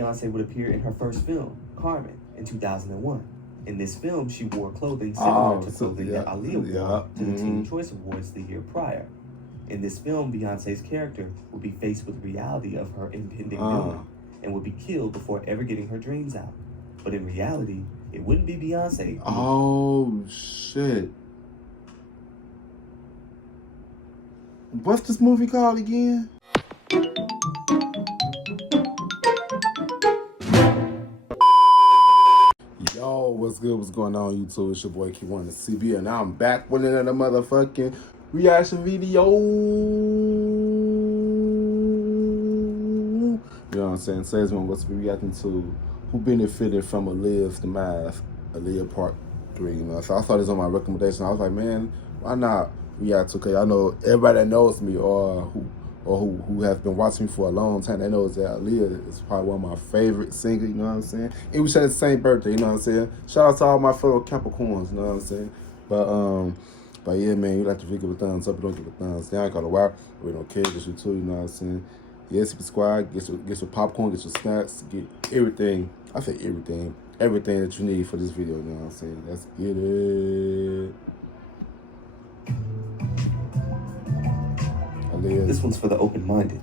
Beyonce would appear in her first film, Carmen, in 2001. In this film, she wore clothing similar to clothing that Aaliyah wore to the Teen Choice Awards the year prior. In this film, Beyonce's character would be faced with the reality of her impending doom and would be killed before ever getting her dreams out. But in reality, it wouldn't be Beyonce. Oh, shit. What's this movie called again? Yo, what's good? What's going on, YouTube? It's your boy Kewonis CB, and I'm back with another motherfucking reaction video. You know what I'm saying? Today's one was reacting to who benefited from Aaliyah's demise, Aaliyah Part 3. You know, so I saw this on my recommendation. I was like, man, why not react to? Cause I know everybody that knows me or who has been watching me for a long time, they know that Aaliyah is probably one of my favorite singers, you know what I'm saying? And we share the same birthday, you know what I'm saying? Shout out to all my fellow Capricorns, you know what I'm saying? But yeah, man, you like to give a thumbs up, don't give a thumbs down. I ain't got a while. We don't care, get you too, you know what I'm saying? Yes, subscribe, get your popcorn, get your snacks, get everything. I say everything that you need for this video, you know what I'm saying? Let's get it. This one's for the open-minded.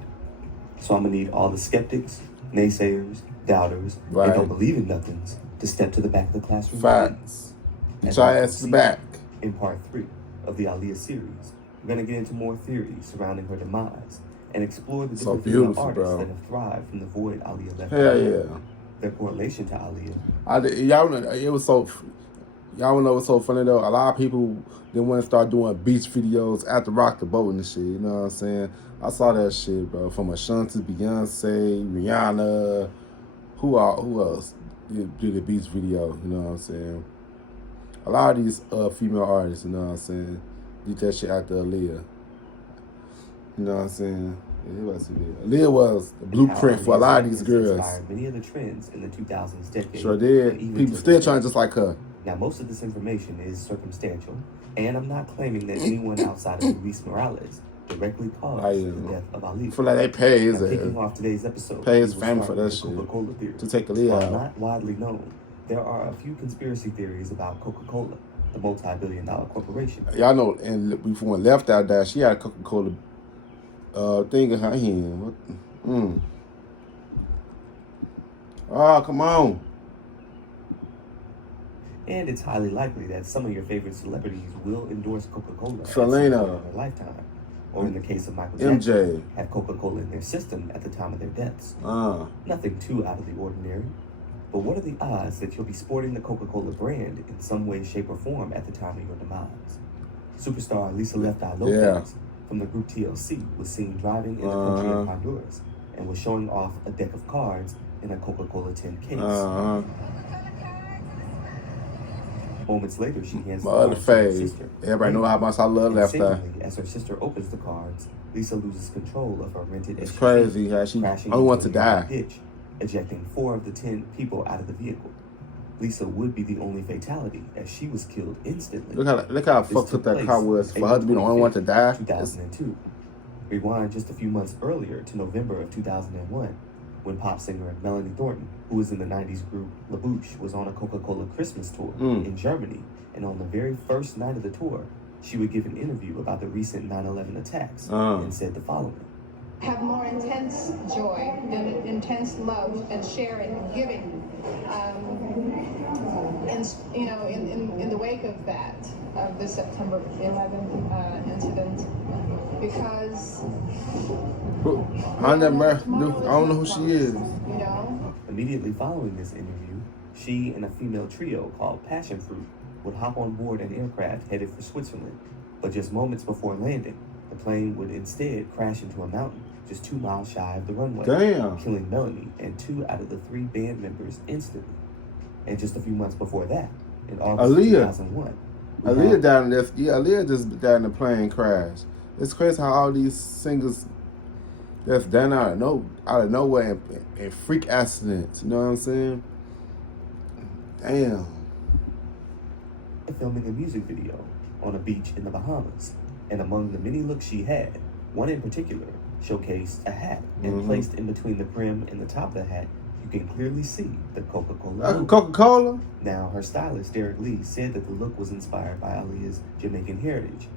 So I'm gonna need all the skeptics, naysayers, doubters, and don't believe in nothings to step to the back of the classroom. Facts. Get your ass back. In part 3 of the Aaliyah series, we're gonna get into more theories surrounding her demise and explore the different female artists that have thrived from the void Aaliyah left behind. Their correlation to Aaliyah. Y'all know what's so funny though? A lot of people didn't want to start doing beach videos after Rock the Boat and shit, you know what I'm saying? I saw that shit, bro, from Ashanti, Beyonce, Rihanna, who else did a beach video, you know what I'm saying? A lot of these female artists, you know what I'm saying, did that shit after Aaliyah. You know what I'm saying? Aaliyah was the blueprint for a lot of these girls. Many of the trends in the 2000s decade. Sure did. People still trying just like her. Now, most of this information is circumstantial, and I'm not claiming that anyone outside of Luis Morales directly caused the death of Aaliyah. I feel like they pay kicking off today's episode, pay his family for that shit. Coca-Cola theory. To take Aaliyah out. While not widely known, there are a few conspiracy theories about Coca-Cola, the multi-billion-dollar corporation. Y'all know, and before Left Out there, she had a Coca-Cola thing in her hand. Oh, come on. And it's highly likely that some of your favorite celebrities will endorse Coca-Cola Selena in their lifetime. Or in the case of Michael Jackson, MJ had Coca-Cola in their system at the time of their deaths. Nothing too out of the ordinary. But what are the odds that you'll be sporting the Coca-Cola brand in some way, shape, or form at the time of your demise? Superstar Lisa Left Eye Lopez from the group TLC was seen driving in the country of Honduras and was showing off a deck of cards in a Coca-Cola tin case. Moments later, she hands the cards to her sister. Everybody know how much I love Left Eye. As her sister opens the cards, Lisa loses control of her rented SUV. It's crazy how she only wants to die. Ditch, ejecting 4 of the 10 people out of the vehicle. Lisa would be the only fatality, as she was killed instantly. Look how fucked up that car was for her to be the only one to die. 2002. Rewind just a few months earlier to November of 2001, when pop singer Melanie Thornton, who was in the 90s group La Bouche, was on a Coca-Cola Christmas tour in Germany, and on the very first night of the tour, she would give an interview about the recent 9/11 attacks and said the following. Have more intense joy and intense love and sharing and giving, in the wake of that, of the September 11th incident, because I don't know who she is. You know. Immediately following this interview, she and a female trio called Passion Fruit would hop on board an aircraft headed for Switzerland, but just moments before landing, the plane would instead crash into a mountain just 2 miles shy of the runway, killing Melanie and 2 out of the 3 band members instantly. And just a few months before that, in August 2001, Aaliyah died in this. Yeah, Aaliyah just died in a plane crash. It's crazy how all these singers that's done out of nowhere and freak accidents. You know what I'm saying? Damn. Filming a music video on a beach in the Bahamas, and among the many looks she had, one in particular showcased a hat, and placed in between the brim and the top of the hat, You can clearly see the Coca-Cola logo. Coca-Cola? Now, her stylist, Derek Lee, said that the look was inspired by Aaliyah's Jamaican heritage.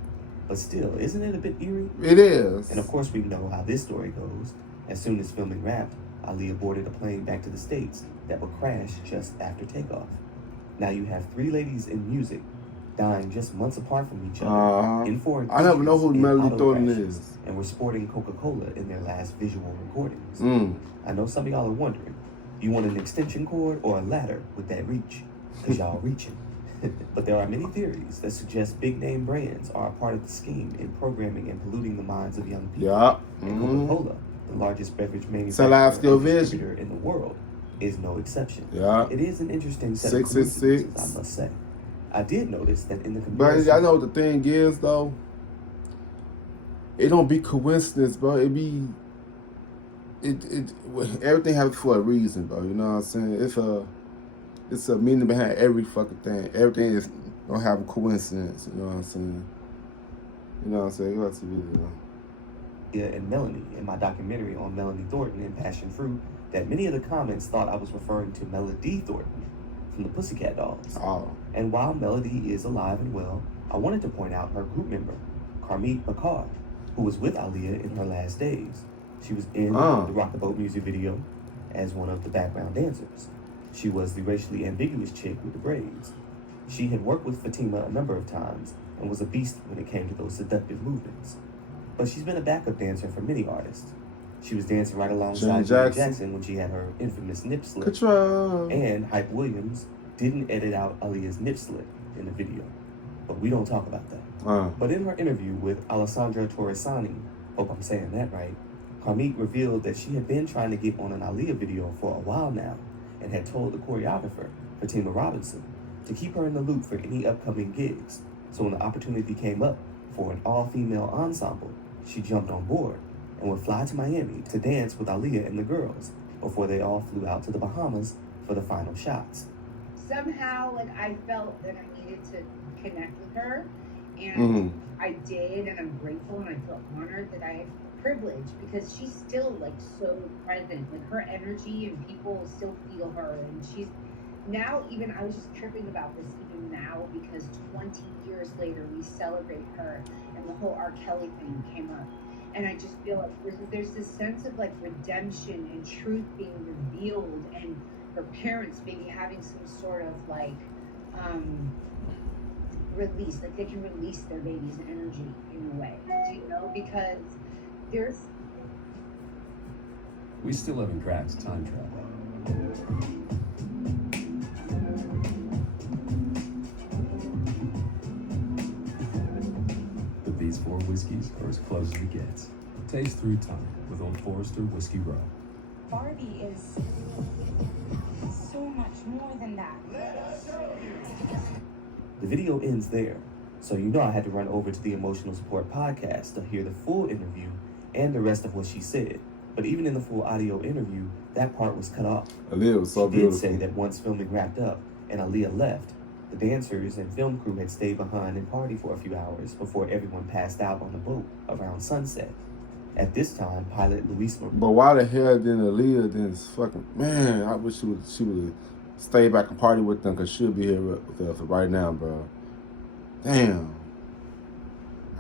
But still, isn't it a bit eerie? It is. And of course, we know how this story goes. As soon as filming wrapped, Aaliyah boarded a plane back to the States that would crash just after takeoff. Now you have three ladies in music dying just months apart from each other in foreign countries. I never know who Melody auto Thornton crashes, is. And were sporting Coca-Cola in their last visual recordings. I know some of y'all are wondering, you want an extension cord or a ladder with that reach? Because y'all reaching. But there are many theories that suggest big-name brands are a part of the scheme in programming and polluting the minds of young people. Yeah. And Coca-Cola, the largest beverage manufacturer and distributor in the world, is no exception. Yeah. It is an interesting set of coincidences, I must say. I did notice that in the comparison... But I know what the thing is, though. It don't be coincidence, bro. It be... everything happens for a reason, bro. You know what I'm saying? It's a meaning behind every fucking thing. Everything don't have a coincidence. You know what I'm saying? You know what I'm saying? Go to the video. Yeah, and Melanie, in my documentary on Melanie Thornton and Passion Fruit, that many of the comments thought I was referring to Melody Thornton from the Pussycat Dolls. Oh. And while Melody is alive and well, I wanted to point out her group member, Carmit Picard, who was with Aaliyah in her last days. She was in the Rock the Boat music video as one of the background dancers. She was the racially ambiguous chick with the braids. She had worked with Fatima a number of times and was a beast when it came to those seductive movements. But she's been a backup dancer for many artists. She was dancing right alongside Janet Jackson when she had her infamous nip slip. Control. And Hype Williams didn't edit out Aaliyah's nip slip in the video. But we don't talk about that. But in her interview with Alessandra Torresani, hope I'm saying that right, Carmit revealed that she had been trying to get on an Aaliyah video for a while now and had told the choreographer, Fatima Robinson, to keep her in the loop for any upcoming gigs. So when the opportunity came up for an all-female ensemble, she jumped on board and would fly to Miami to dance with Aaliyah and the girls before they all flew out to the Bahamas for the final shots. Somehow, I felt that I needed to connect with her, and I did, and I'm grateful, and I feel honored that I had privilege, because she's still, so present. Her energy, and people still feel her, and she's now, even, I was just tripping about this even now, because 20 years later, we celebrate her, and the whole R. Kelly thing came up. And I just feel like there's this sense of redemption and truth being revealed, and her parents maybe having some sort of release, they can release their baby's energy in a way, because there's... We still haven't cracked time travel. But these 4 whiskeys are as close as it gets. Taste through time with Old Forester Whiskey Row. Barbie is so much more than that. The video ends there, so I had to run over to the Emotional Support podcast to hear the full interview and the rest of what she said. But even in the full audio interview, that part was cut off. Aaliyah was so beautiful. She did say that once filming wrapped up and Aaliyah left, the dancers and film crew had stayed behind and partied for a few hours before everyone passed out on the boat around sunset. At this time, pilot Luis... But why the hell didn't Aaliyah then fucking... Man, I wish she would stay back and party with them, because she'll be here with us right now, bro. Damn.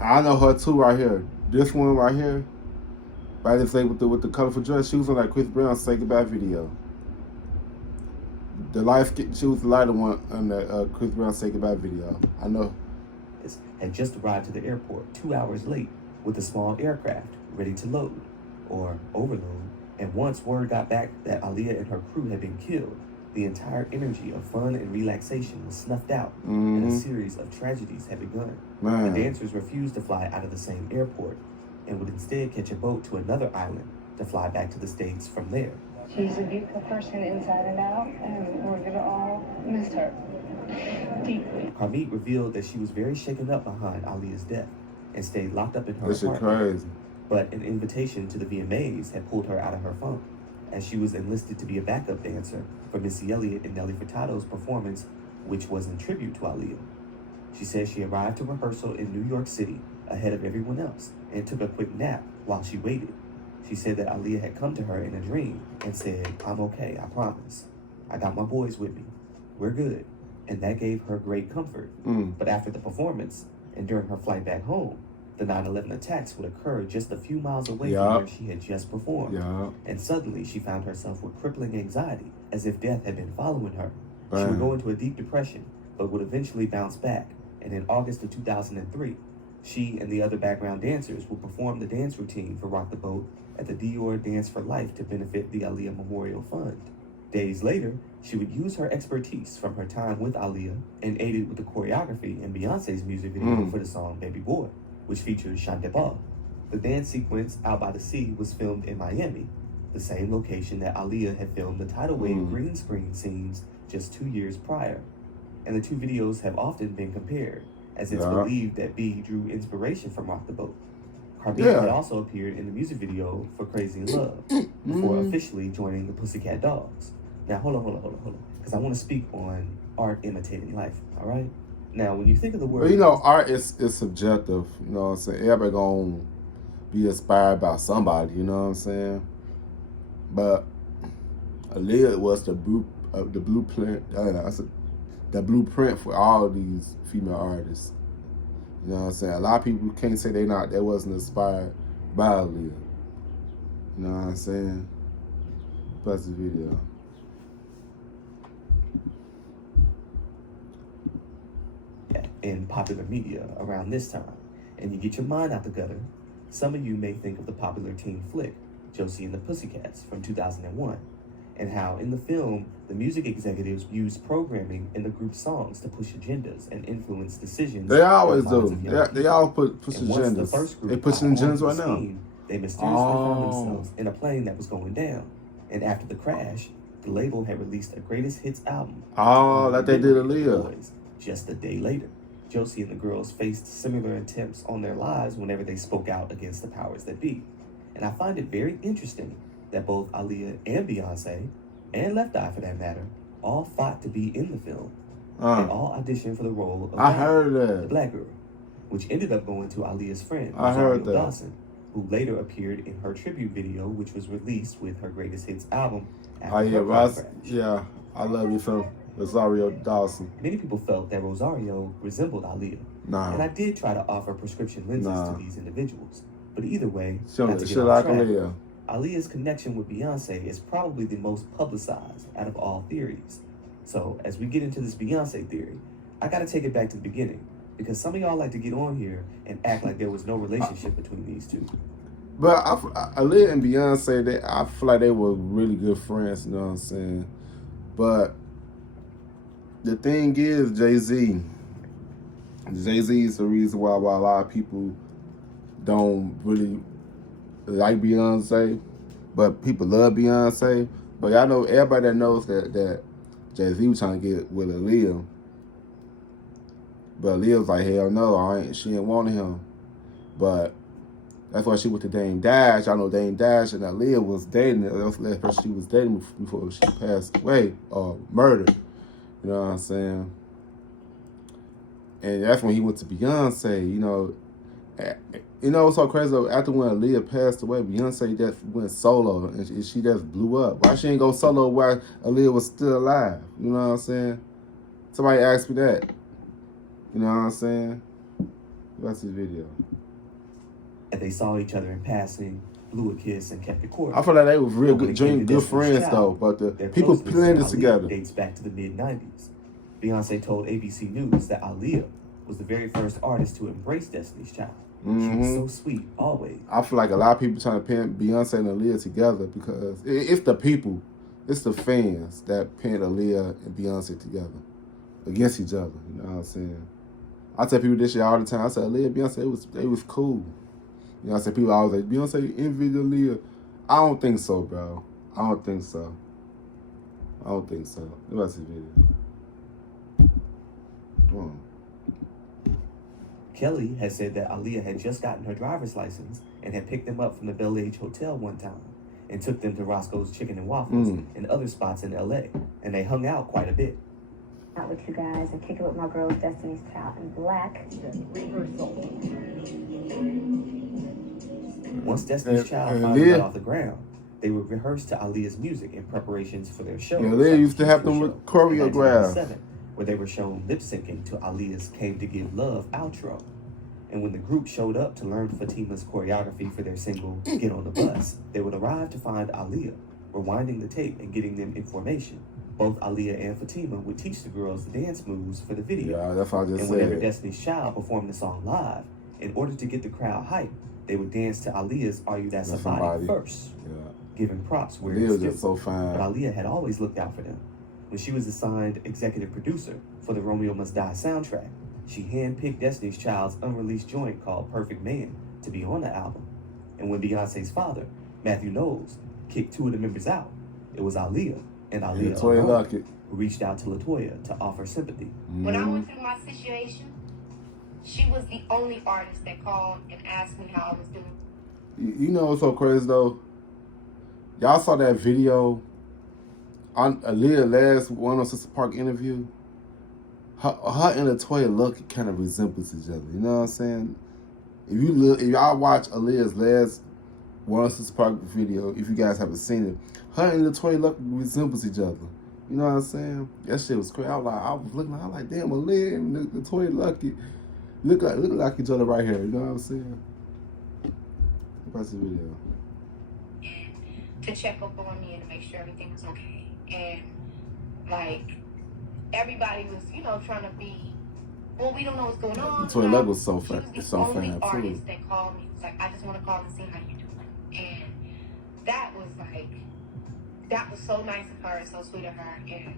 I know her too right here. This one right here, by this lady with the colorful dress, she was on Chris Brown's Say Goodbye video. She was the lighter one on the Chris Brown Say Goodbye video. I know. Had just arrived to the airport 2 hours late with a small aircraft ready to load or overload. And once word got back that Aaliyah and her crew had been killed, the entire energy of fun and relaxation was snuffed out, and a series of tragedies had begun. The dancers refused to fly out of the same airport and would instead catch a boat to another island to fly back to the States from there. She's a beautiful person inside and out, and we're gonna all miss her deeply. Carmit revealed that she was very shaken up behind Aaliyah's death and stayed locked up in her This apartment. shit crazy. But an invitation to the VMAs had pulled her out of her funk, as she was enlisted to be a backup dancer for Missy Elliott and Nelly Furtado's performance, which was in tribute to Aaliyah. She says she arrived to rehearsal in New York City ahead of everyone else and took a quick nap while she waited. She said that Aaliyah had come to her in a dream and said, "I'm okay, I promise. I got my boys with me. We're good." And that gave her great comfort. But after the performance and during her flight back home, the 9/11 attacks would occur just a few miles away from where she had just performed. And suddenly she found herself with crippling anxiety, as if death had been following her. She would go into a deep depression, but would eventually bounce back. And in August of 2003, she and the other background dancers would perform the dance routine for Rock the Boat at the Dior Dance for Life to benefit the Aaliyah Memorial Fund. Days later, she would use her expertise from her time with Aaliyah and aided with the choreography in Beyonce's music video for the song Baby Boy, which features Shante Ball. The dance sequence Out by the Sea was filmed in Miami, the same location that Aaliyah had filmed the tidal wave green screen scenes just 2 years prior. And the two videos have often been compared, as it's believed that B drew inspiration from Rock the Boat. Carmina had also appeared in the music video for Crazy in Love before officially joining the Pussycat Dolls. Now, hold on, because I want to speak on art imitating life, all right? Now, when you think of the word... Well, you know, art is subjective, you know what I'm saying? Everybody gonna be inspired by somebody, you know what I'm saying? But Aaliyah was the blueprint, the blueprint for all of these female artists. You know what I'm saying? A lot of people can't say they wasn't inspired by Aaliyah. You know what I'm saying? Plus the video. In popular media around this time, and you get your mind out the gutter, some of you may think of the popular teen flick, Josie and the Pussycats from 2001, and how in the film, the music executives used programming in the group's songs to push agendas and influence decisions. They always do. They all push agendas. They pushing agendas right now. They mysteriously found themselves in a plane that was going down, and after the crash, the label had released a greatest hits album. Like they did Aaliyah. Just a day later, Josie and the girls faced similar attempts on their lives whenever they spoke out against the powers that be. And I find it very interesting that both Aaliyah and Beyonce, and Left Eye for that matter, all fought to be in the film. And all auditioned for the role of the black girl, which ended up going to Aaliyah's friend, Rosario Dawson, who later appeared in her tribute video, which was released with her greatest hits album after her crash. Yeah, I love you from Rosario Dawson. Many people felt that Rosario resembled Aaliyah. And I did try to offer prescription lenses to these individuals. But either way, Aaliyah's connection with Beyonce is probably the most publicized out of all theories. So as we get into this Beyonce theory, I gotta take it back to the beginning, because some of y'all like to get on here and act like there was no relationship between these two. But Aaliyah and Beyonce, I feel like they were really good friends, you know what I'm saying? But the thing is, Jay-Z is the reason why a lot of people don't really like Beyonce, but people love Beyonce. But y'all know, everybody that knows that Jay-Z was trying to get with Aaliyah, but Aaliyah was like, hell no, she didn't want him. But that's why she went to Dame Dash. I know Dame Dash and Aaliyah was dating. That was the last person she was dating before she passed away or murdered. You know what I'm saying? And that's when he went to Beyonce, you know. You know what's so crazy though? After when Aaliyah passed away, Beyonce just went solo and she just blew up. Why she ain't go solo while Aaliyah was still alive? You know what I'm saying? Somebody asked me that. You know what I'm saying? Watch this video. And they saw each other in passing, blew a kiss, and kept it cordial. I feel like they were real good friends though, but the people playing this together. Dates back to the mid-90s. Beyonce told ABC News that Aaliyah was the very first artist to embrace Destiny's Child. She was so sweet, always. I feel like a lot of people trying to pin Beyonce and Aaliyah together because it's the people, it's the fans that pin Aaliyah and Beyonce together against each other. You know what I'm saying? I tell people this shit all the time. I said Aaliyah and Beyonce, they was cool. You know what I'm saying? People always like, Beyonce envied Aaliyah. I don't think so, bro. I don't think so. Watch this video. Come on. Kelly has said that Aaliyah had just gotten her driver's license and had picked them up from the Bel Age Hotel one time and took them to Roscoe's Chicken and Waffles and other spots in LA, and they hung out quite a bit. Out with you guys and kick it with my girls, Destiny's Child in Black. Once Destiny's Child finally got off the ground, they would rehearse to Aaliyah's music in preparations for their show. Yeah, they used to have them with choreographed. Where they were shown lip syncing to Aaliyah's "Came to Give Love" outro. And when the group showed up to learn Fatima's choreography for their single "Get on the Bus," they would arrive to find Aaliyah rewinding the tape and getting them information. Both Aaliyah and Fatima would teach the girls the dance moves for the video. Yeah, that's what I just said. And whenever Destiny's Child performed the song live, in order to get the crowd hyped, they would dance to Aaliyah's "Are You That Somebody" first, giving props where it's due. So fine. But Aaliyah had always looked out for them. When she was assigned executive producer for the Romeo Must Die soundtrack, she handpicked Destiny's Child's unreleased joint called "Perfect Man" to be on the album. And when Beyonce's father, Matthew Knowles, kicked two of the members out, it was Aaliyah and Aaliyah alone who reached out to LaToya to offer sympathy. When I went through my situation, she was the only artist that called and asked me how I was doing. You know what's so crazy though? Y'all saw that video on Aaliyah's last 106 Park interview? Her and LaToya Luckett kind of resembles each other. You know what I'm saying? If y'all watch Aaliyah's last 106 Park video, if you guys haven't seen it, her and LaToya Luckett resembles each other. You know what I'm saying? That shit was crazy. I was looking, I was like, damn, Aaliyah and LaToya Luckett look like each other right here. You know what I'm saying? Watch the video. And to check up on me and to make sure everything was okay. And like everybody was, trying to be. Well, we don't know what's going on. LaToya Luckett was so She was the so only fan artist too. that called me. It was like, I just want to call and see how you doing. And that was so nice of her and so sweet of her. And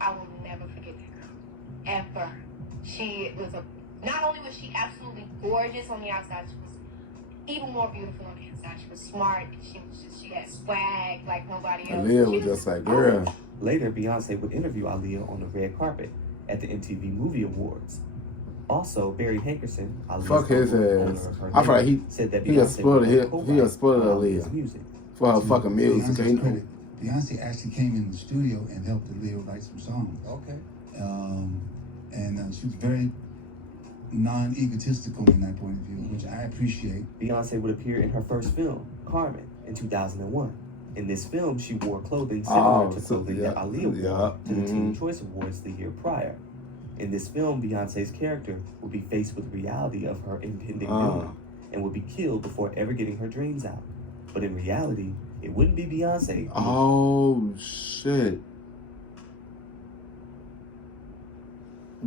I will never forget that girl, ever. She was not only was she absolutely gorgeous on the outside, she was even more beautiful on the inside. She was smart. She had swag like nobody else. Aaliyah was just like, girl. Later, Beyonce would interview Aaliyah on the red carpet at the MTV Movie Awards. Also, Barry Hankerson, fuck his ass. I feel like he exploited Aaliyah music for her fucking music. Beyonce actually came in the studio and helped Aaliyah write some songs. Okay. And she was very non-egotistical in that point of view, which I appreciate. Beyonce would appear in her first film, Carmen, in 2001. In this film, she wore clothing similar to clothing that Aaliyah wore to the Teen Choice Awards the year prior. In this film, Beyonce's character would be faced with the reality of her impending doom and would be killed before ever getting her dreams out. But in reality, it wouldn't be Beyonce. Oh, shit.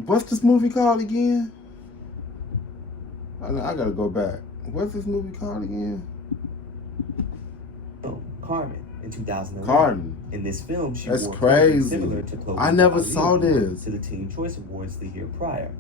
What's this movie called again? I gotta go back. What's this movie called again? Carmen in 2001. Carmen. In this film, she That's wore crazy. Similar to clothing I never Aaliyah saw wore this. To the Teen Choice Awards the year prior.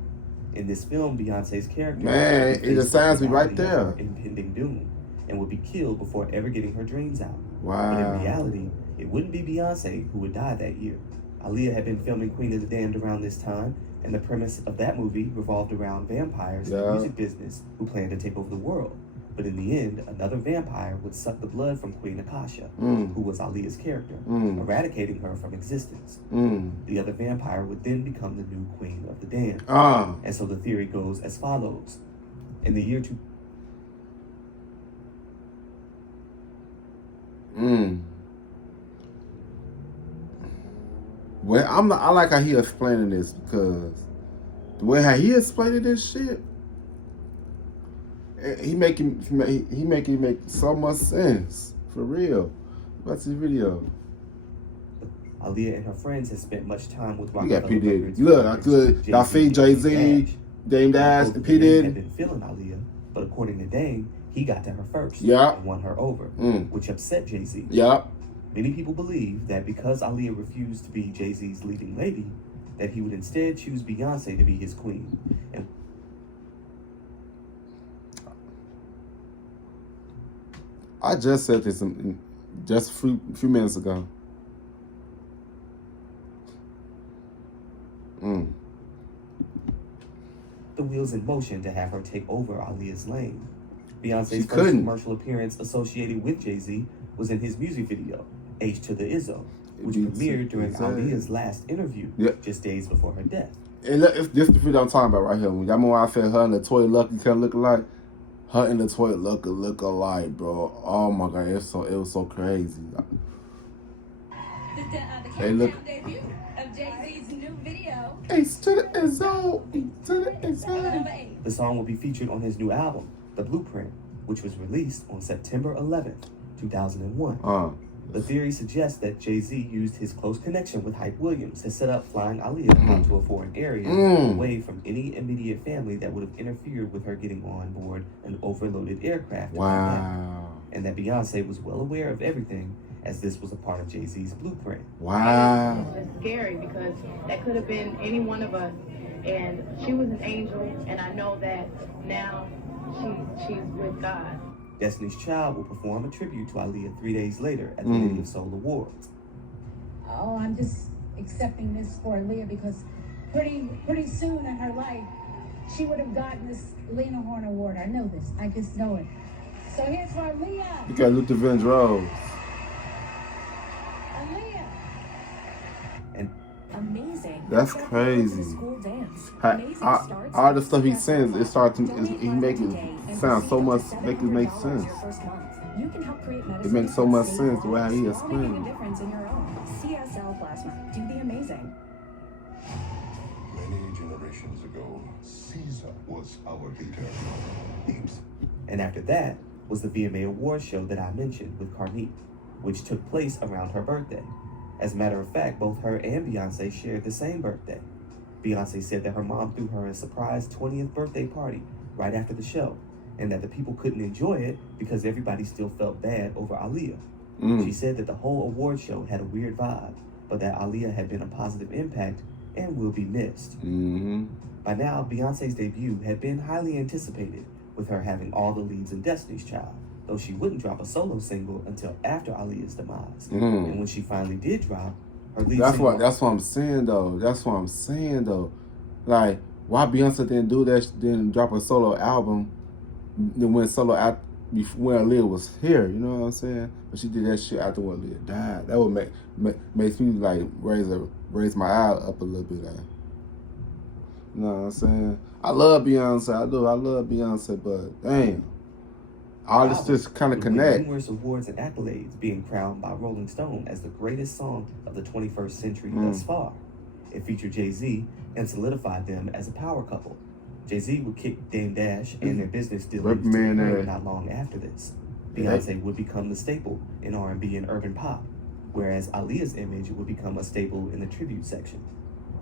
In this film, Beyonce's character it assigns me right there. Impending doom, and would be killed before ever getting her dreams out. Wow. But in reality, it wouldn't be Beyonce who would die that year. Aaliyah had been filming Queen of the Damned around this time, and the premise of that movie revolved around vampires in the music business who planned to take over the world. But in the end, another vampire would suck the blood from Queen Akasha, who was Aaliyah's character, eradicating her from existence. The other vampire would then become the new Queen of the Damned. And so the theory goes as follows. In the year 2000. Well, I like how he explaining this, because the way how he explaining this shit, he making it make so much sense. For real. Watch this video. Aaliyah and her friends had spent much time with You got P. Diddy. Look, I could. Y'all see Jay-Z, Dame Dash, and P. Diddy. Had been feeling Aaliyah, but according to Dame, he got to her first and won her over, which upset Jay-Z. Many people believe that because Aaliyah refused to be Jay-Z's leading lady, that he would instead choose Beyonce to be his queen. And I just said this just a few minutes ago. The wheels in motion to have her take over Aaliyah's lane. Beyonce's first commercial appearance associated with Jay-Z was in his music video, H to the Izzo, which premiered during Aaliyah's last interview, just days before her death. And look, this is the video I'm talking about right here. When y'all remember I said her and LaToya Luckett kind of look alike? her and the toy look alike, bro. Oh my god, it was so crazy. The They look. countdown debut of Jay-Z's new video. Ace to the end zone. Ace to the end zone. Number 8. The song will be featured on his new album, The Blueprint, which was released on September 11th, 2001. The theory suggests that Jay-Z used his close connection with Hype Williams to set up flying Aaliyah out to a foreign area away from any immediate family that would have interfered with her getting on board an overloaded aircraft. Wow. And that Beyonce was well aware of everything, as this was a part of Jay-Z's blueprint. Wow. It's scary because that could have been any one of us, and she was an angel, and I know that now she's with God. Destiny's Child will perform a tribute to Aaliyah 3 days later at the Lady of Soul Awards. Oh, I'm just accepting this for Aaliyah because pretty soon in her life, she would have gotten this Lena Horne Award. I know this. I just know it. So here's for Aaliyah. You got Luther Vandross. Aaliyah. And amazing. That's crazy. School dance. All the stuff he sings, it starts to he make it sound so much, make sense. You can help create It makes so much sense the way how he explains a difference in your own. CSL Plasma. Do the amazing. Many generations ago, Caesar was our leader. And after that was the VMA Awards show that I mentioned with Carney, which took place around her birthday. As a matter of fact, both her and Beyonce shared the same birthday. Beyonce said that her mom threw her a surprise 20th birthday party right after the show, and that the people couldn't enjoy it because everybody still felt bad over Aaliyah. She said that the whole award show had a weird vibe, but that Aaliyah had been a positive impact and will be missed. By now, Beyonce's debut had been highly anticipated, with her having all the leads in Destiny's Child, though she wouldn't drop a solo single until after Aaliyah's demise. And when she finally did drop, her lead single... That's what I'm saying, though. Like, why Beyonce didn't drop a solo album then when when Aaliyah was here, you know what I'm saying? But she did that shit after when Aaliyah died. That would makes me like raise my eye up a little bit. Like, you know what I'm saying? I love Beyonce. I do. I love Beyonce, but damn, all this just kind of connect. Numerous awards and accolades, being crowned by Rolling Stone as the greatest song of the 21st century thus far. It featured Jay-Z and solidified them as a power couple. Jay-Z would kick Dame Dash and their business dealings to the curb not long after this. Beyonce would become the staple in R&B and urban pop, whereas Aaliyah's image would become a staple in the tribute section.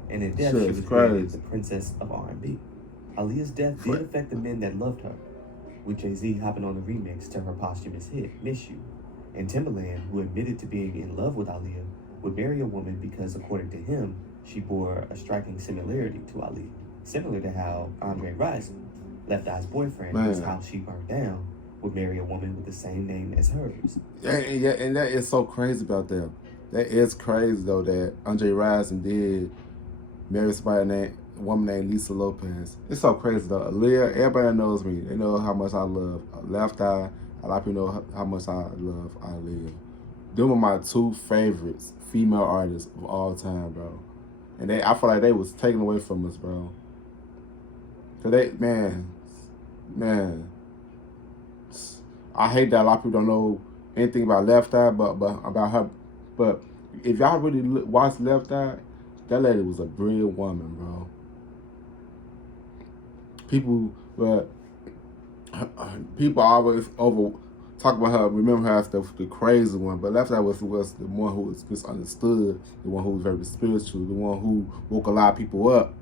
And in death, she was created the princess of R&B. Aaliyah's death did affect the men that loved her, with Jay-Z hopping on the remix to her posthumous hit, Miss You. And Timbaland, who admitted to being in love with Aaliyah, would marry a woman because, according to him, she bore a striking similarity to Aaliyah. Similar to how Andre Rison, Left Eye's boyfriend, whose house she burned down, would marry a woman with the same name as hers. Yeah, and that is so crazy about them. That is crazy, though, that Andre Rison did marry a woman named Lisa Lopez. It's so crazy, though. Aaliyah, everybody knows me. They know how much I love Left Eye. A lot of people know how much I love Aaliyah. Them are my two favorites, female artists of all time, bro. And I feel like they was taken away from us, bro. Cause man, I hate that a lot of people don't know anything about Left Eye, but about her. But if y'all really watch Left Eye, that lady was a brilliant woman, bro. People always talk about her, remember her as the crazy one, but Left Eye was the one who was misunderstood, the one who was very spiritual, the one who woke a lot of people up.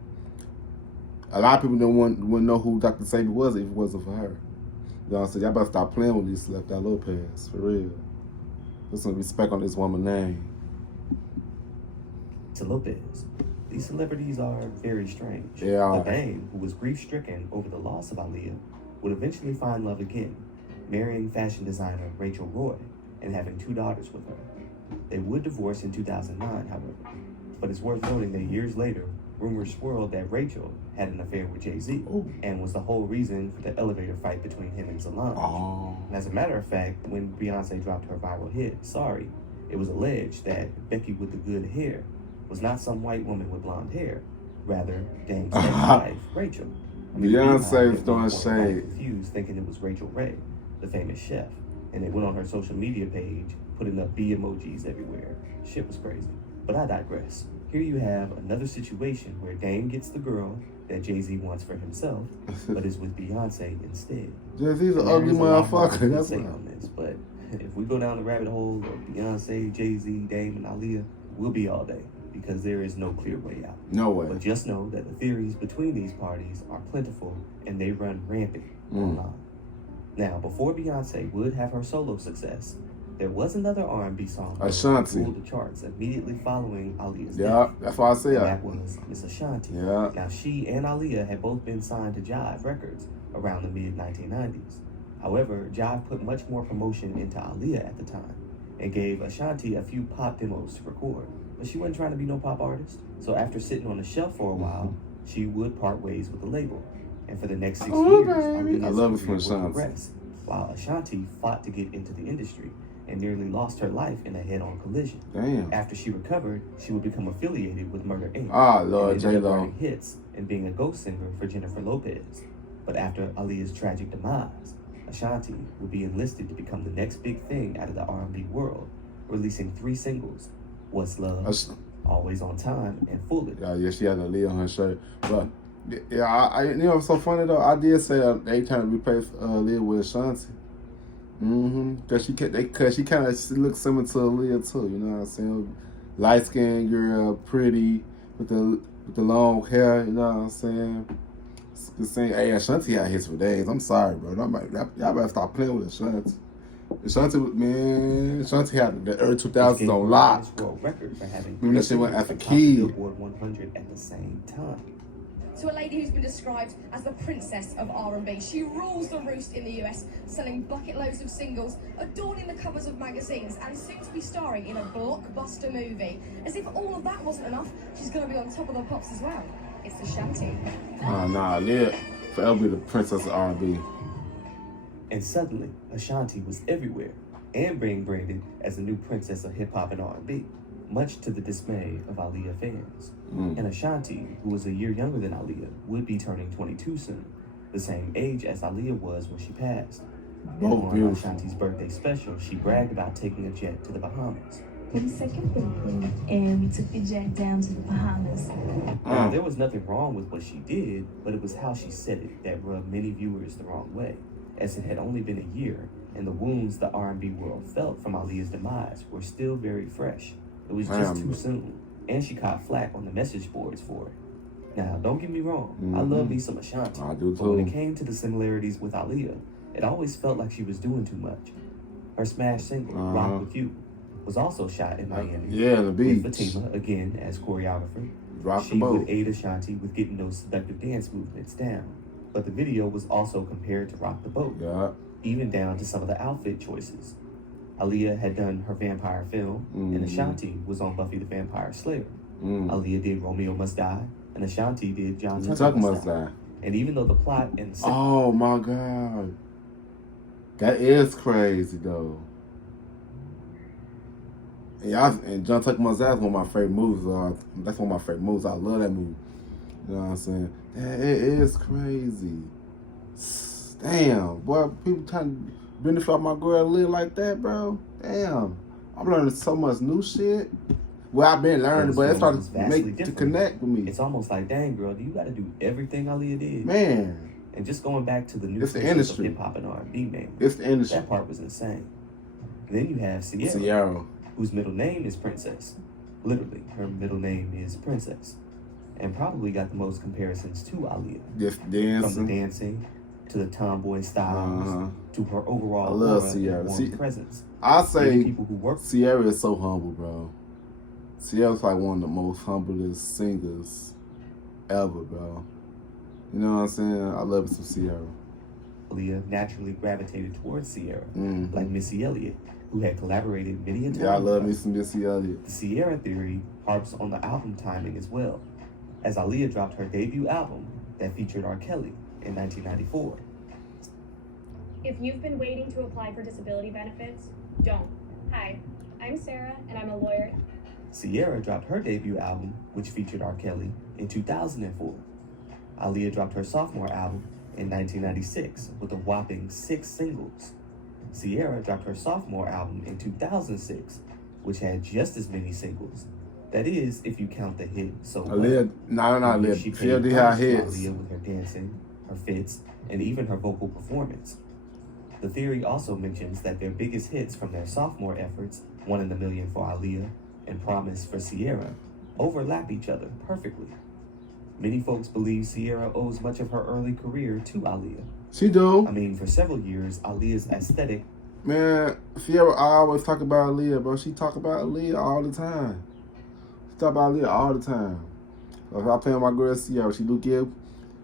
A lot of people wouldn't know who Dr. Sabi was if it wasn't for her. You know what I'm saying? Y'all better stop playing with Lisa Left Eye Lopez, for real. Put some respect on this woman's name. To Lopez. These celebrities are very strange. They are. The Dame, who was grief-stricken over the loss of Aaliyah, would eventually find love again, marrying fashion designer Rachel Roy and having 2 daughters with her. They would divorce in 2009, however. But it's worth noting that years later, rumors swirled that Rachel had an affair with Jay-Z and was the whole reason for the elevator fight between him and Solange. And as a matter of fact, when Beyonce dropped her viral hit, Sorry, it was alleged that Becky with the good hair was not some white woman with blonde hair, rather Dame's ex-wife, Rachel. Beyonce throwing shade. Confused, thinking it was Rachel Ray, the famous chef, and they went on her social media page, putting up bee emojis everywhere. Shit was crazy. But I digress. Here you have another situation where Dame gets the girl that Jay-Z wants for himself, but is with Beyonce instead. Jay-Z's an ugly motherfucker. That's say on this, but if we go down the rabbit hole of Beyonce, Jay-Z, Dame, and Aaliyah, we'll be all day, because there is no clear way out. No way. But just know that the theories between these parties are plentiful, and they run rampant online. Now, before Beyonce would have her solo success, there was another R&B song that ruled the charts immediately following Aaliyah's death. That's why I say that was Miss Ashanti. Yeah. Now, she and Aaliyah had both been signed to Jive Records around the mid-1990s. However, Jive put much more promotion into Aaliyah at the time and gave Ashanti a few pop demos to record. But she wasn't trying to be no pop artist. So after sitting on the shelf for a while, she would part ways with the label. And for the next 6 years, I love it for Ashanti. While Ashanti fought to get into the industry and nearly lost her life in a head-on collision. Damn. After she recovered, she would become affiliated with Murder Inc. Lord, J-Lo. Hits and being a ghost singer for Jennifer Lopez. But after Aaliyah's tragic demise, Ashanti would be enlisted to become the next big thing out of the R&B world, releasing 3 singles: What's Love, Always on Time, and Foolish. Yeah, she had Aaliyah on her shirt. But yeah, I you know what's so funny though? I did say that they trying to replace Aaliyah with Ashanti. Cause she kind of looks similar to Aaliyah too. You know what I'm saying? Light skinned girl, pretty with the long hair. You know what I'm saying? Just saying, hey, Ashanti had hits for days. I'm sorry, bro. Y'all better stop playing with Ashanti. Ashanti had the early 2000s on lock. Remember that shit went as a kid. Billboard 100 at the same time. To a lady who's been described as the princess of R&B. She rules the roost in the US, selling bucket loads of singles, adorning the covers of magazines, and soon to be starring in a blockbuster movie. As if all of that wasn't enough, she's going to be on top of the pops as well. It's Ashanti. Aaliyah forever be the princess of R&B. And suddenly, Ashanti was everywhere and being branded as the new princess of hip-hop and R&B, much to the dismay of Aaliyah fans. And Ashanti, who was a year younger than Aaliyah, would be turning 22 soon, the same age as Aaliyah was when she passed. And on Ashanti's birthday special, she bragged about taking a jet to the Bahamas. We second birthday, and we took the jet down to the Bahamas. Now, there was nothing wrong with what she did, but it was how she said it that rubbed many viewers the wrong way, as it had only been a year, and the wounds the R&B world felt from Aaliyah's demise were still very fresh. It was just too soon, and she caught flack on the message boards for it. Now, don't get me wrong, I love me some Ashanti, I do too. But when it came to the similarities with Aaliyah, it always felt like she was doing too much. Her smash single, Rock With You, was also shot in Miami. The beach. With Fatima, again, as choreographer. She would aid Ashanti with getting those seductive dance movements down. But the video was also compared to Rock the Boat, even down to some of the outfit choices. Aaliyah had done her vampire film, and Ashanti was on Buffy the Vampire Slayer. Aaliyah did Romeo Must Die, and Ashanti did John Tucker Must Die. And even though the plot and the oh my God, that is crazy though. And John Tucker Must Die is one of my favorite movies. That's one of my favorite movies. I love that movie. You know what I'm saying? It is crazy. Damn, boy, people trying to benefit my girl live like that, bro. Damn, I'm learning so much new shit. Well, I've been learning, but it started to connect with me. It's almost like, dang, girl, do you got to do everything Aaliyah did? Man. And just going back to the new it's the industry of hip hop and R&B, man. It's the industry. That part was insane. And then you have Sierra, whose middle name is Princess. Literally, her middle name is Princess, and probably got the most comparisons to Aaliyah. From the dancing to the tomboy styles to her overall I love Sierra. presence. I say people who work Sierra is so humble, bro. Sierra's like one of the most humblest singers ever, bro. You know what I'm saying? I love some Sierra. Aaliyah naturally gravitated towards Sierra, like Missy Elliott, who had collaborated many a time. Yeah, I love me some Missy Elliott. The Sierra theory harps on the album timing as well, as Aaliyah dropped her debut album that featured R. Kelly in 1994. If you've been waiting to apply for disability benefits, don't. Hi, I'm Sarah, and I'm a lawyer. Sierra dropped her debut album, which featured R. Kelly, in 2004. Aaliyah dropped her sophomore album in 1996 with a whopping 6 singles. Ciara dropped her sophomore album in 2006, which had just as many singles. That is, if you count the hit So What. Aaliyah. She Ciara paid did have homage to hits. Aaliyah with her dancing, her fits, and even her vocal performance. The theory also mentions that their biggest hits from their sophomore efforts, One in a Million for Aaliyah and Promise for Ciara, overlap each other perfectly. Many folks believe Ciara owes much of her early career to Aaliyah. She do. I mean, for several years, Aaliyah's aesthetic... Man, Ciara always talk about Aaliyah, bro. She talk about Aaliyah all the time. She talk about Aaliyah all the time. So if I play with my girl Ciara, she do give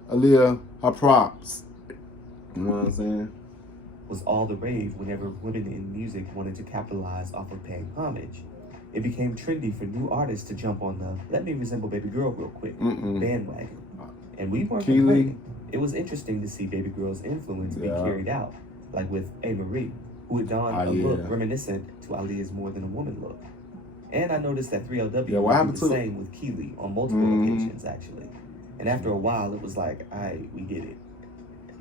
Aaliyah her props. You know what I'm saying? was all the rave whenever women in music wanted to capitalize off of paying homage. It became trendy for new artists to jump on the "let me resemble Baby Girl real quick" bandwagon. And we weren't complaining. It was interesting to see Baby Girl's influence be carried out, like with A. Marie, who had donned a look reminiscent to Aaliyah's More Than a Woman look. And I noticed that 3LW did the same with Keely on multiple occasions, actually. And after a while, it was like, we get it.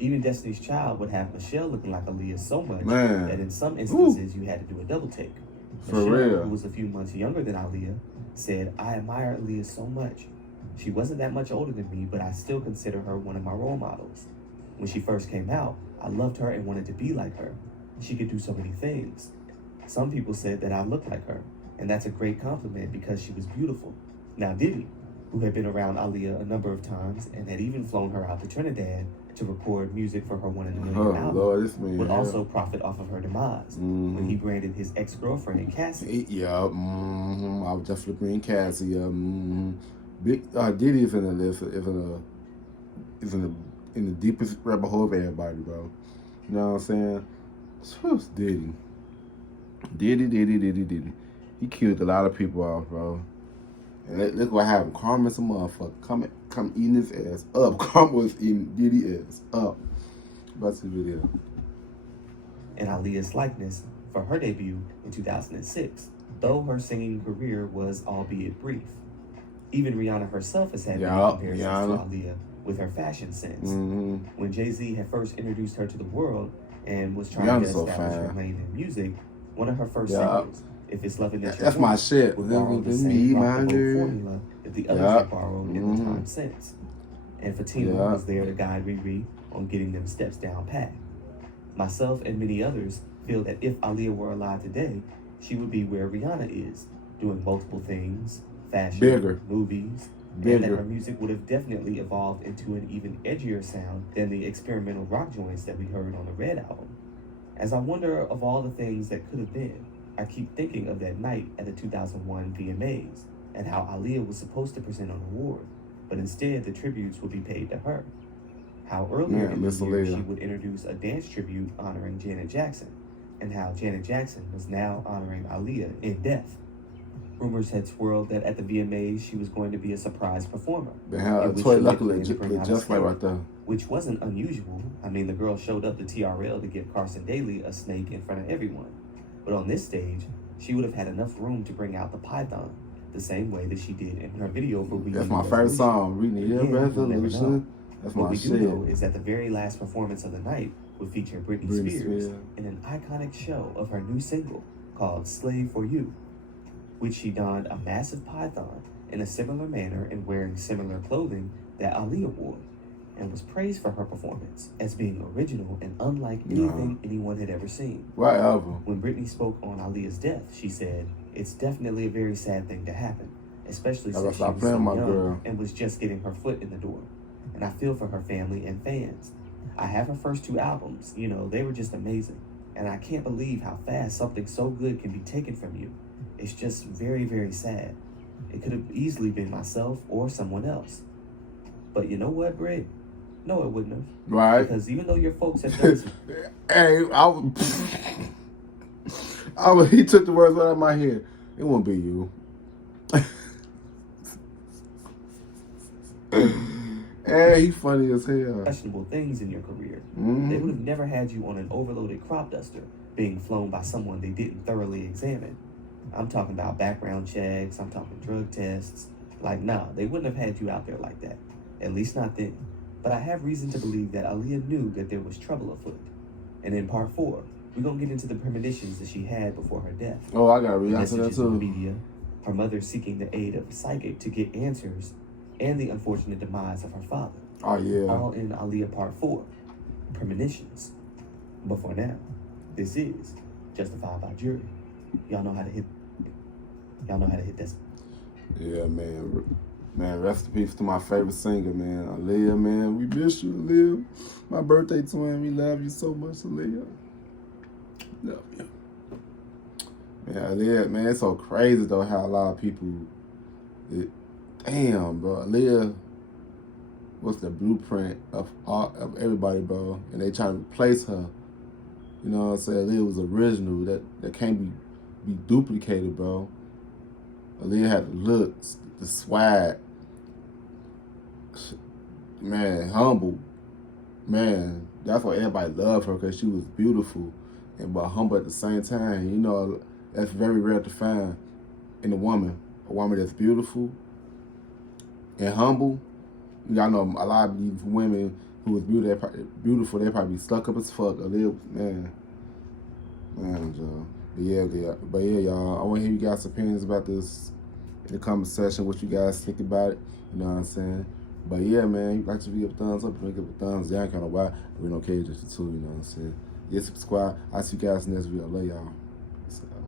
Even Destiny's Child would have Michelle looking like Aaliyah so much that in some instances you had to do a double take. Michelle, who was a few months younger than Aaliyah, said, "I admire Aaliyah so much. She wasn't that much older than me, but I still consider her one of my role models. When she first came out, I loved her and wanted to be like her. She could do so many things. Some people said that I looked like her, and that's a great compliment because she was beautiful." Now Diddy, who had been around Aaliyah a number of times and had even flown her out to Trinidad to record music for her One in a Million album, would also profit off of her demise when he branded his ex-girlfriend Cassie. I was just flipping Cassie. Big Diddy is in the deepest rabbit hole of everybody, bro. You know what I'm saying? Who's Diddy? Diddy. He killed a lot of people off, bro. And look what happened. Karma's a motherfucker. Come eating his ass up. Karma was eating Diddy ass up. Watch the video. And Aaliyah's likeness for her debut in 2006, though her singing career was albeit brief. Even Rihanna herself has had many comparisons to Aaliyah with her fashion sense. When Jay-Z had first introduced her to the world and was trying to establish her lane in music, one of her first singles, "If It's Loving That That's my shit. would borrow the same rockable formula that the others had borrowed in the time since. And Fatima was there to guide Riri on getting them steps down pat. Myself and many others feel that if Aaliyah were alive today, she would be where Rihanna is, doing multiple things, fashion, movies, and that her music would have definitely evolved into an even edgier sound than the experimental rock joints that we heard on the Red album. As I wonder of all the things that could have been, I keep thinking of that night at the 2001 VMAs and how Aaliyah was supposed to present an award, but instead the tributes would be paid to her. How earlier in the year she would introduce a dance tribute honoring Janet Jackson, and how Janet Jackson was now honoring Aaliyah in death. Rumors had swirled that at the VMAs she was going to be a surprise performer. Which wasn't unusual. I mean, the girl showed up to TRL to give Carson Daly a snake in front of everyone. But on this stage, she would have had enough room to bring out the python, the same way that she did in her video for We Need That's my first song, We Need a Resolution. That's my shit. What we do know is that the very last performance of the night would feature Britney Spears in an iconic show of her new single called Slave for You, which she donned a massive python in a similar manner and wearing similar clothing that Aaliyah wore, and was praised for her performance as being original and unlike anything anyone had ever seen. When Britney spoke on Aaliyah's death, she said, "It's definitely a very sad thing to happen, especially since she was so young and was just getting her foot in the door. And I feel for her family and fans. I have her first 2 albums, they were just amazing. And I can't believe how fast something so good can be taken from you. It's just very, very sad. It could have easily been myself or someone else. But you know what, Britt? No, it wouldn't have. Right. Because even though your folks have done some... He took the words right out of my head. It won't be you. Hey, he's funny as hell. Questionable things in your career. They would have never had you on an overloaded crop duster being flown by someone they didn't thoroughly examine. I'm talking about background checks. I'm talking drug tests. Like, nah, they wouldn't have had you out there like that. At least not then. but I have reason to believe that Aaliyah knew that there was trouble afoot. And in part 4, we're gonna get into the premonitions that she had before her death. Oh, I gotta read into that Messages in the too. media, her mother seeking the aid of a psychic to get answers, and the unfortunate demise of her father. Oh, yeah. All in Aaliyah part 4, premonitions. But for now, this is Justified by Jury. Y'all know how to hit this. Yeah, man. Man, rest in peace to my favorite singer, man. Aaliyah, man. We miss you, Aaliyah. My birthday twin. We love you so much, Aaliyah. Love you. Man, Aaliyah, man, it's so crazy, though, how a lot of people... damn, bro. Aaliyah was the blueprint of everybody, bro. And they trying to replace her. You know what I'm saying? Aaliyah was original. That can't be duplicated, bro. Aaliyah had the looks, the swag. Man, humble. Man, that's why everybody loved her, because she was beautiful but humble at the same time. You know, that's very rare to find in a woman. A woman that's beautiful and humble. Y'all know a lot of these women who was beautiful, they probably be stuck up as fuck. Aaliyah, man, Joe. But yeah, y'all. I want to hear you guys' opinions about this in the comment section. What you guys think about it? You know what I'm saying? But yeah, man, you like to give a thumbs up, you give a thumbs down, kind of why. We don't care just the two. You know what I'm saying? Yeah, subscribe. I'll see you guys next video. Love y'all.